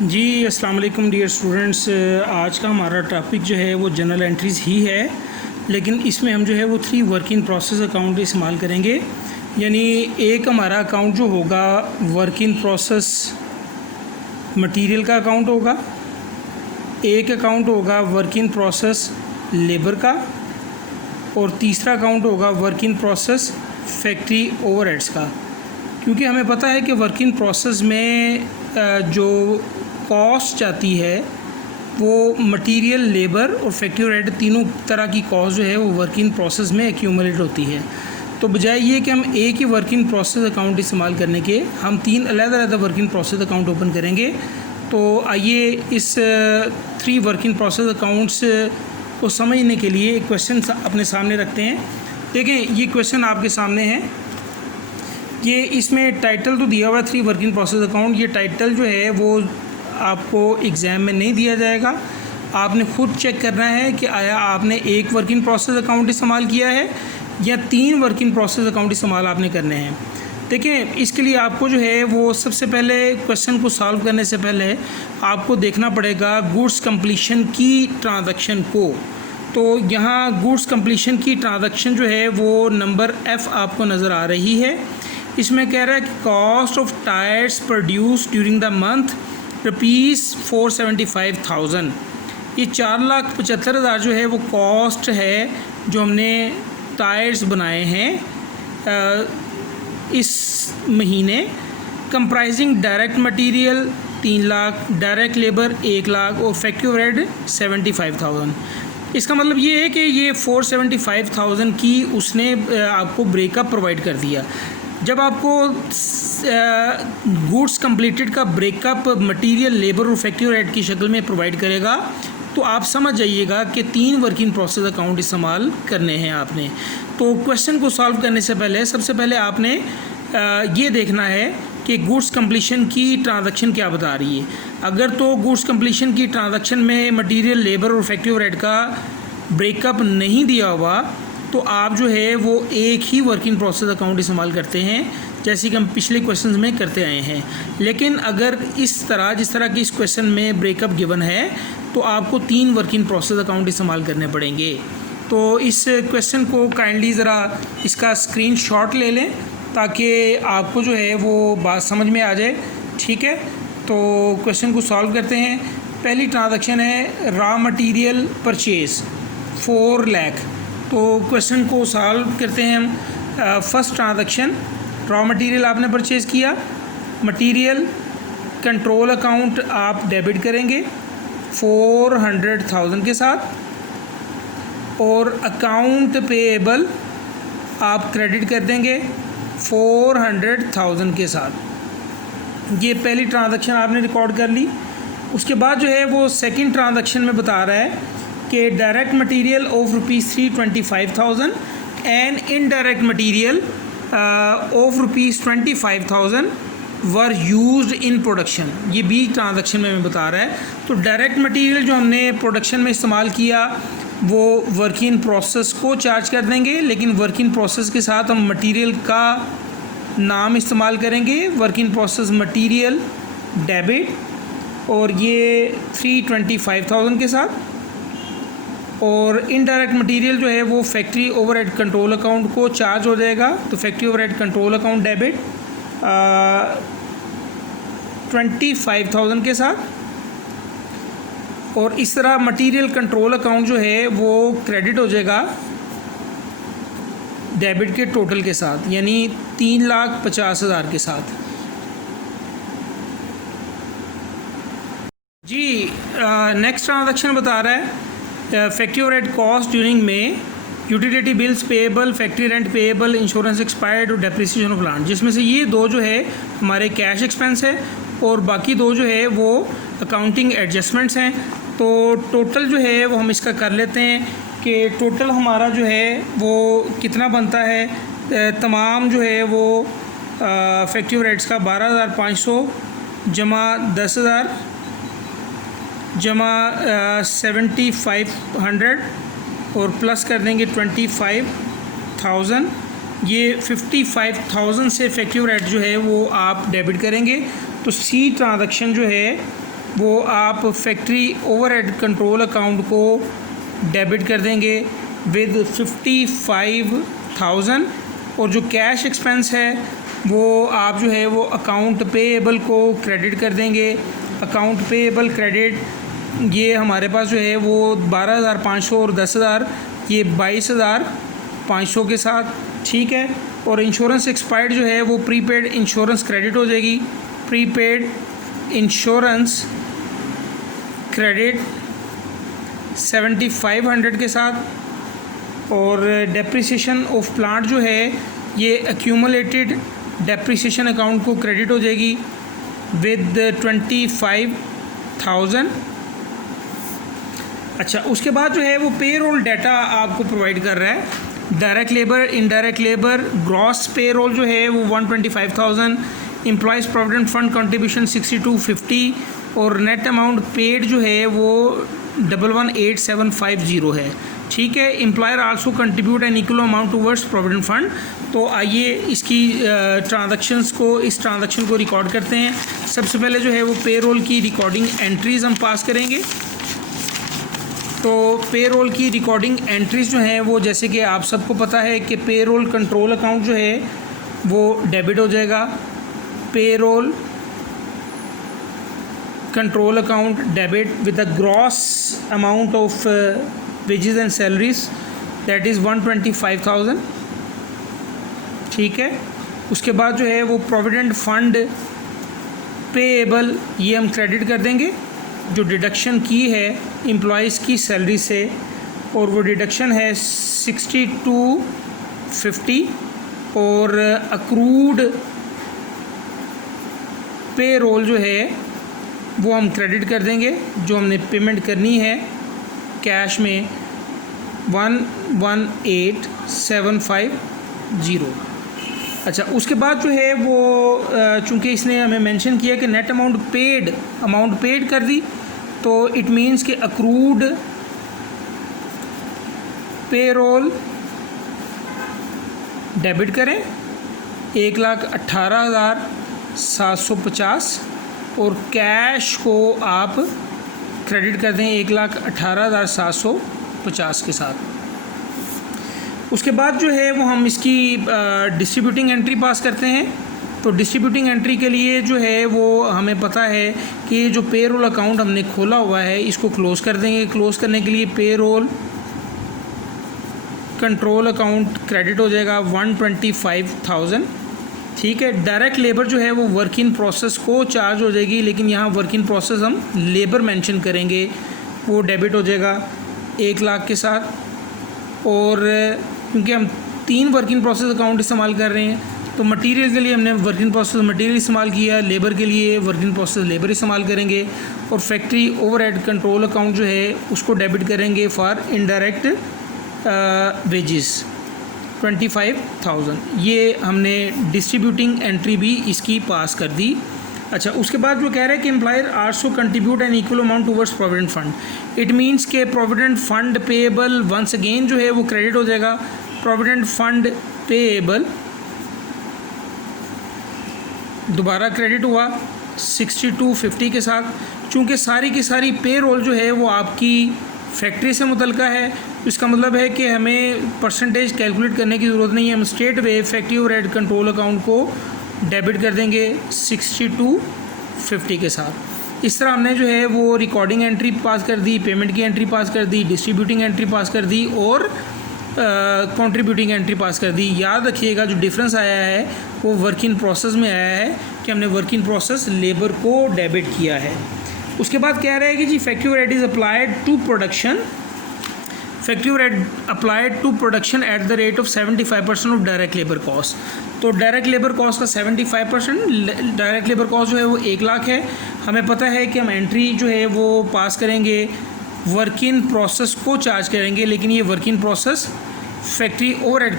जी अस्सलाम वालेकुम dear students. आज का हमारा टॉपिक जो है वो जनरल एंट्रीज़ ही है, लेकिन इसमें हम जो है वो 3 वर्क इन प्रोसेस अकाउंट इस्तेमाल करेंगे। यानी एक हमारा अकाउंट जो होगा वर्क इन प्रोसेस मटेरियल का अकाउंट होगा, एक अकाउंट होगा वर्क इन प्रोसेस लेबर का, और तीसरा अकाउंट होगा work in process factory overheads का। क्योंकि हमें पता है कि वर्क इन प्रोसेस में जो कॉस्ट जाती है वो मटेरियल, लेबर और फैक्ट्री ओवरहेड तीनों तरह की कॉस्ट जो है वो वर्क इन प्रोसेस में एक्यूमुलेट होती है। तो बजाय ये कि हम एक ही वर्क इन प्रोसेस अकाउंट इस्तेमाल करने के हम 3 अलग-अलग work in process account open करेंगे। तो आइए इस 3 वर्क इन प्रोसेस अकाउंट्स को समझने के लिए एक क्वेश्चन अपने सामने रखते हैं। देखें, ये क्वेश्चन आपके सामने है। ये इसमें टाइटल तो दिया हुआ है 3 वर्क इन प्रोसेस अकाउंट। ये टाइटल जो है वो आपको एग्ज़ाम में नहीं दिया जाएगा। आपने ख़ुद चेक करना है कि आया आपने एक वर्क इन प्रोसेस अकाउंट इस्तेमाल किया है या 3 वर्क इन प्रोसेस अकाउंट इस्तेमाल आपने करने हैं। देखें, इसके लिए आपको जो है वो सबसे पहले क्वेश्चन को सॉल्व करने से पहले आपको देखना पड़ेगा गुड्स कंप्लीशन की ट्रांजैक्शन को। तो यहाँ गुड्स कंप्लीशन की ट्रांजैक्शन जो है वो नंबर F आपको नज़र आ रही है। इसमें कह रहा है कि cost of tyres produce during the month ₹475,000। ये 4,75,000 जो है वो कॉस्ट है जो हमने टायर्स बनाए हैं इस महीने। Comprising direct material 3 lakh, direct labour 1 lakh और फैक्ट्री ओवरहेड 75,000। इसका मतलब ये है कि ये 475,000 की उसने आपको ब्रेकअप प्रोवाइड कर दिया। जब आपको गुड्स कंप्लीटेड का ब्रेकअप मटेरियल, लेबर और फैक्ट्री ओवरहेड की शक्ल में प्रोवाइड करेगा तो आप समझ जाइएगा कि 3 वर्क इन प्रोसेस अकाउंट इस्तेमाल करने हैं आपने। तो क्वेश्चन को सॉल्व करने से पहले सबसे पहले आपने ये देखना है कि गुड्स कंप्लीशन की ट्रांजैक्शन क्या बता रही है। अगर तो गुड्स कंप्लीशन की ट्रांजैक्शन में मटेरियल, लेबर और फैक्ट्री ओवरहेड का ब्रेकअप नहीं दिया हुआ तो आप जो है वो एक ही वर्क इन प्रोसेस अकाउंट इस्तेमाल करते हैं, जैसे कि हम पिछले क्वेश्चंस में करते आए हैं। लेकिन अगर जिस तरह की इस क्वेश्चन में ब्रेकअप गिवन है तो आपको 3 वर्क इन प्रोसेस अकाउंट इस्तेमाल करने पड़ेंगे। तो इस क्वेश्चन को काइंडली ज़रा इसका स्क्रीनशॉट ले लें ताकि आपको जो है वो बात समझ में आ जाए। ठीक है, तो क्वेश्चन को सॉल्व करते हैं। पहली ट्रांजैक्शन है रॉ मटेरियल परचेज़ 4 लाख। तो क्वेश्चन को सॉल्व करते हैं हम। फर्स्ट ट्रांजैक्शन, रॉ मटेरियल आपने परचेज़ किया, मटेरियल कंट्रोल अकाउंट आप डेबिट करेंगे 400,000 के साथ और अकाउंट पेएबल आप क्रेडिट कर देंगे 400,000 के साथ। ये पहली ट्रांजैक्शन आपने रिकॉर्ड कर ली। उसके बाद जो है वो सेकंड ट्रांजैक्शन में बता रहा है कि direct material of ₹325,000 and indirect material of ₹25,000 were used in production. ये भी ट्रांजैक्शन में बता रहा है। तो डायरेक्ट मटेरियल जो हमने प्रोडक्शन में इस्तेमाल किया वो वर्क इन प्रोसेस को चार्ज कर देंगे, लेकिन वर्क इन प्रोसेस के साथ हम मटेरियल का नाम इस्तेमाल करेंगे, work in process material debit, और ये 325,000 के साथ। और इनडायरेक्ट मटेरियल जो है वो फैक्ट्री ओवरहेड कंट्रोल अकाउंट को चार्ज हो जाएगा, तो factory overhead control account debit 25,000 के साथ। और इस तरह मटेरियल कंट्रोल अकाउंट जो है वो क्रेडिट हो जाएगा डेबिट के टोटल के साथ, यानी 3,50,000 के साथ। जी नेक्स्ट ट्रांजैक्शन बता रहा है फैक्ट्री ओवरहेड कॉस्ट ड्यूरिंग में, utility bills payable, factory rent payable, insurance expired और डेप्रिसिएशन ऑफ प्लांट, जिसमें से ये 2 जो है हमारे कैश एक्सपेंस है और बाकी 2 जो है वो अकाउंटिंग एडजस्टमेंट्स हैं। तो टोटल जो है वो हम इसका कर लेते हैं कि टोटल हमारा जो है वो कितना बनता है। तमाम जो है वो फैक्ट्री ओवरहेड्स का 12,500 जमा 10,000 जमा 7,500 और प्लस कर देंगे 25,000। ये 55,000 से फैक्ट्री ओवरहेड जो है वो आप डेबिट करेंगे। तो सी ट्रांजैक्शन जो है वो आप फैक्ट्री ओवरहेड कंट्रोल अकाउंट को डेबिट कर देंगे विद 55,000, और जो कैश एक्सपेंस है वो आप जो है वो अकाउंट पेएबल को क्रेडिट कर देंगे। अकाउंट पेएबल क्रेडिट ये हमारे पास जो है वो 12,500 और 10,000, ये 22,500 के साथ, ठीक है। और इंश्योरेंस एक्सपायर्ड जो है वो प्रीपेड इंश्योरेंस क्रेडिट हो जाएगी, प्रीपेड इंश्योरेंस क्रेडिट 7,500 के साथ। और डेप्रिसिएशन ऑफ प्लांट जो है ये एक्यूमुलेटेड डेप्रिसिएशन अकाउंट को क्रेडिट हो जाएगी विद 25,000। अच्छा, उसके बाद जो है वो पेरोल डाटा आपको प्रोवाइड कर रहा है। Direct labour, indirect labour, gross payroll जो है वो 125,000, एम्प्लॉयज़ प्रोविडेंट फंड कंट्रीब्यूशन 6250, और नेट अमाउंट पेड जो है वो 11,18,750 है, ठीक है। Employer also contribute an equal amount towards provident fund. तो आइए इसकी इस ट्रांजैक्शन को रिकॉर्ड करते हैं। सबसे पहले जो है वो पेरोल की रिकॉर्डिंग एंट्रीज़ हम पास करेंगे। तो पेरोल की रिकॉर्डिंग एंट्रीज़ जो हैं वो, जैसे कि आप सबको पता है कि पेरोल कंट्रोल अकाउंट जो है वो डेबिट हो जाएगा। Payroll control account debit with the gross amount of wages and salaries, that is 125,000, ठीक है। उसके बाद जो है वो प्रोविडेंट फंड पेएबल ये हम क्रेडिट कर देंगे, जो डिडक्शन की है एम्प्लॉयज़ की सैलरी से, और वो डिडक्शन है 6250। और अक्रूड पेरोल जो है वो हम क्रेडिट कर देंगे, जो हमने पेमेंट करनी है कैश में 118,750। अच्छा, उसके बाद जो है वो चूँकि इसने हमें मेंशन किया कि नेट अमाउंट पेड कर दी, तो इट मीन्स कि अक्रूड पेरोल डेबिट करें 1,18,750, और कैश को आप क्रेडिट कर दें 1,18,750 के साथ। उसके बाद जो है वो हम इसकी डिस्ट्रीब्यूटिंग एंट्री पास करते हैं। तो डिस्ट्रीब्यूटिंग एंट्री के लिए जो है वो हमें पता है कि जो पेरोल अकाउंट हमने खोला हुआ है इसको क्लोज़ कर देंगे। क्लोज़ करने के लिए पेरोल कंट्रोल अकाउंट क्रेडिट हो जाएगा 125,000, ठीक है। डायरेक्ट लेबर जो है वो वर्क इन प्रोसेस को चार्ज हो जाएगी, लेकिन यहाँ वर्क इन प्रोसेस हम लेबर मेंशन करेंगे, वो डेबिट हो जाएगा 1,00,000 के साथ। और क्योंकि हम 3 वर्क इन प्रोसेस अकाउंट इस्तेमाल कर रहे हैं, तो मटेरियल के लिए हमने वर्क इन प्रोसेस मटेरियल इस्तेमाल किया, लेबर के लिए वर्क इन प्रोसेस लेबर इस्तेमाल करेंगे, और फैक्ट्री ओवरहेड कंट्रोल अकाउंट जो है उसको डेबिट करेंगे फॉर इनडायरेक्ट वेजेस 25,000। ये हमने डिस्ट्रीब्यूटिंग एंट्री भी इसकी पास कर दी। अच्छा, उसके बाद जो कह रहा है कि employer also contribute an equal amount towards provident fund, it means के provident fund payable once again जो है वो क्रेडिट हो जाएगा। प्रोविडेंट फंड पेएबल दोबारा क्रेडिट हुआ 6250 के साथ। चूँकि सारी की सारी पेरोल जो है वो आपकी फैक्ट्री से मुतल्लिका है, तो इसका मतलब है कि हमें परसेंटेज कैलकुलेट करने की ज़रूरत नहीं है। हम straight way factory overhead control account को डेबिट कर देंगे 6250 के साथ। इस तरह हमने जो है वो रिकॉर्डिंग एंट्री पास कर दी, पेमेंट की एंट्री पास कर दी, डिस्ट्रीब्यूटिंग एंट्री पास कर दी, और कंट्रीब्यूटिंग एंट्री पास कर दी। याद रखिएगा जो डिफरेंस आया है वो वर्क इन प्रोसेस में आया है कि हमने वर्क इन प्रोसेस लेबर को डेबिट किया है। उसके बाद कह रहा है कि जी factory overhead is applied to production, factory overhead applied to production at the rate of 75% of direct labour cost. तो डायरेक्ट लेबर कॉस्ट का 75%, डायरेक्ट लेबर कॉस्ट जो है वो 1,00,000 है। हमें पता है कि हम एंट्री जो है वो पास करेंगे, वर्क इन प्रोसेस को चार्ज करेंगे, लेकिन ये work in process factory overhead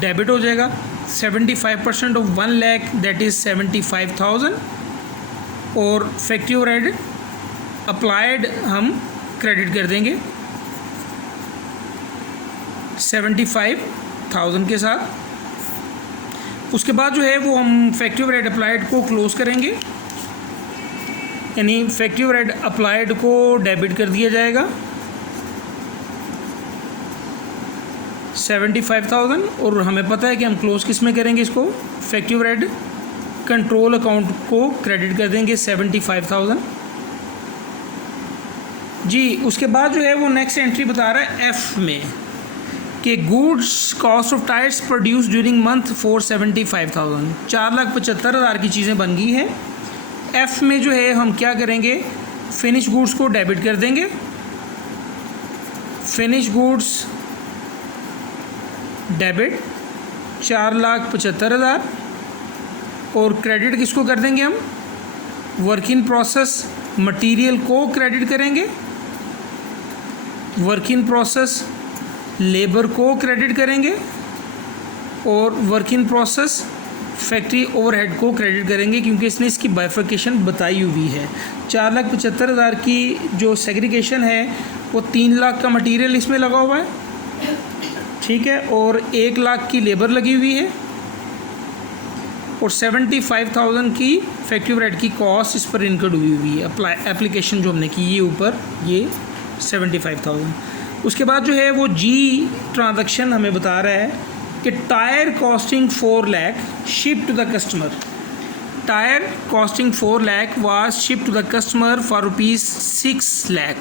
debit हो जाएगा 75% ऑफ 1,00,000, दैट इज़ 75,000, और फैक्ट्री ओवरहेड अप्लाइड हम क्रेडिट कर देंगे 75,000 के साथ। उसके बाद जो है वो हम फैक्ट्री ओवरहेड अप्लाइड को क्लोज़ करेंगे। यानी फैक्टिव रेट अप्लाइड को डेबिट कर दिया जाएगा 75,000, और हमें पता है कि हम क्लोज किस में करेंगे इसको, फैक्टिव रेट कंट्रोल अकाउंट को क्रेडिट कर देंगे 75,000 जी। उसके बाद जो है वो नेक्स्ट एंट्री बता रहा है एफ में कि goods cost of tyres produce during month 475,000, 4,75,000 की चीज़ें बन गई हैं। एफ में जो है हम क्या करेंगे, फिनिश गुड्स को डेबिट कर देंगे, फिनिश गुड्स डेबिट 4,75,000, और क्रेडिट किसको कर देंगे हम, वर्क इन प्रोसेस मटेरियल को क्रेडिट करेंगे, वर्क इन प्रोसेस लेबर को क्रेडिट करेंगे, और work in process factory overhead को क्रेडिट करेंगे, क्योंकि इसने इसकी बाइफर्केशन बताई हुई है। 4,75,000 की जो सेग्रीगेशन है वो 3 लाख का मटेरियल इसमें लगा हुआ है, ठीक है, और 1 लाख की लेबर लगी हुई है, और 75,000 की फैक्ट्री ओवरहेड की कॉस्ट इस पर इनकर्ड हुई है। एप्लीकेशन जो हमने की ये ऊपर ये 75,000। उसके बाद जो है वो जी ट्रांजैक्शन हमें बता रहा है कि tyre costing 4 lakh ship to the customer, tyre costing 4 lakh was ship to the customer for ₹6 lakh,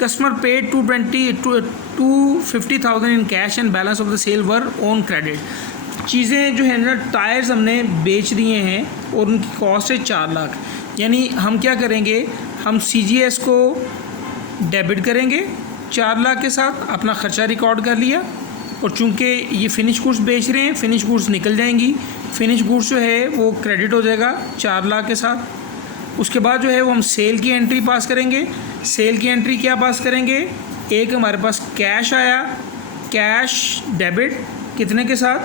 customer paid 250,000 in cash and balance of the sale were on credit. चीज़ें जो है ना, टायर्स हमने बेच दिए हैं और उनकी कॉस्ट है 4 लाख, यानी हम क्या करेंगे, हम CGS को डेबिट करेंगे 4 लाख के साथ, अपना ख़र्चा रिकॉर्ड कर लिया, और चूंकि ये फ़िनिश गुड्स बेच रहे हैं, फ़िनिश गुड्स निकल जाएंगी, फ़िनिश गुड्स जो है वो क्रेडिट हो जाएगा 4 लाख के साथ। उसके बाद जो है वो हम सेल की एंट्री पास करेंगे, सेल की एंट्री क्या पास करेंगे, एक हमारे पास कैश आया, कैश डेबिट कितने के साथ,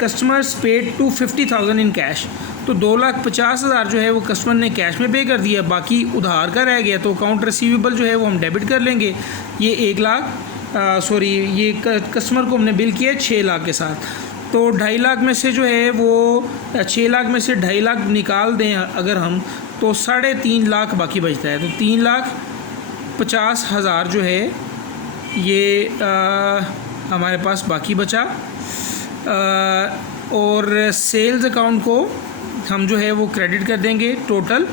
कस्टमर्स पेड 250,000 इन कैश, तो 2,50,000 जो है वो कस्टमर ने कैश में पे कर दिया, बाकी उधार का रह गया, तो अकाउंट रिसीवेबल जो है वो हम डेबिट कर लेंगे। ये 1 लाख ये कस्टमर को हमने बिल किया 6 लाख के साथ, तो 2.5 लाख में से जो है वो 6 लाख में से 2.5 लाख निकाल दें अगर हम, तो 3.5 लाख बाकी बचता है, तो 3,50,000 जो है ये हमारे पास बाकी बचा, और सेल्स अकाउंट को हम जो है वो क्रेडिट कर देंगे टोटल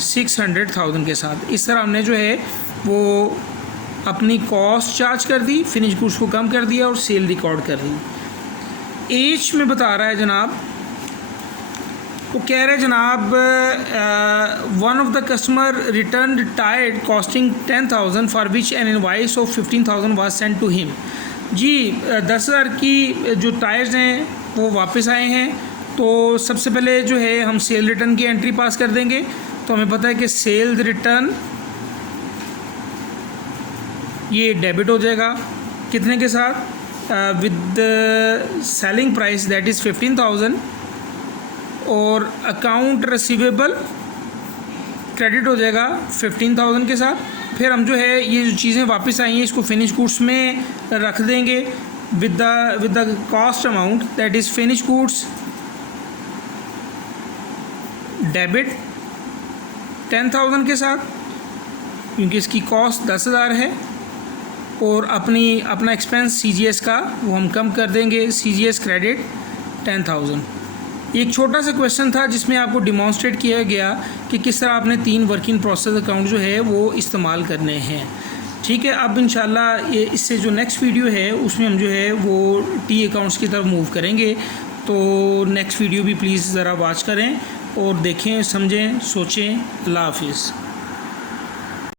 600,000 के साथ। इस तरह हमने जो है वो अपनी कॉस्ट चार्ज कर दी, फिनिश गुड्स को कम कर दिया और सेल रिकॉर्ड कर दी। एच में बता रहा है जनाब, वो कह रहे हैं जनाब one of the customer return tyre costing 10,000 for which an invoice of 15,000 was sent to him. जी 10,000 की जो टायर्स हैं वो वापस आए हैं, तो सबसे पहले जो है हम सेल रिटर्न की एंट्री पास कर देंगे, तो हमें पता है कि सेल्स रिटर्न ये डेबिट हो जाएगा कितने के साथ, with selling price that is 15,000, और अकाउंट रिसीवेबल क्रेडिट हो जाएगा 15,000 के साथ। फिर हम जो है ये जो चीज़ें वापस आई हैं इसको फिनिश गुड्स में रख देंगे with the cost amount that is finish goods debit 10,000 के साथ, क्योंकि इसकी कॉस्ट 10,000 है, और अपना एक्सपेंस CGS का वो हम कम कर देंगे, CGS क्रेडिट 10,000। एक छोटा सा क्वेश्चन था जिसमें आपको डिमॉन्स्ट्रेट किया गया कि किस तरह आपने 3 वर्किंग प्रोसेस अकाउंट जो है वो इस्तेमाल करने हैं, ठीक है। अब इंशाल्लाह ये इससे जो नेक्स्ट वीडियो है उसमें हम जो है वो T अकाउंट्स की तरफ मूव करेंगे, तो नेक्स्ट वीडियो भी प्लीज़ ज़रा वॉच करें और देखें, समझें, सोचें। अल्लाह हाफिज़।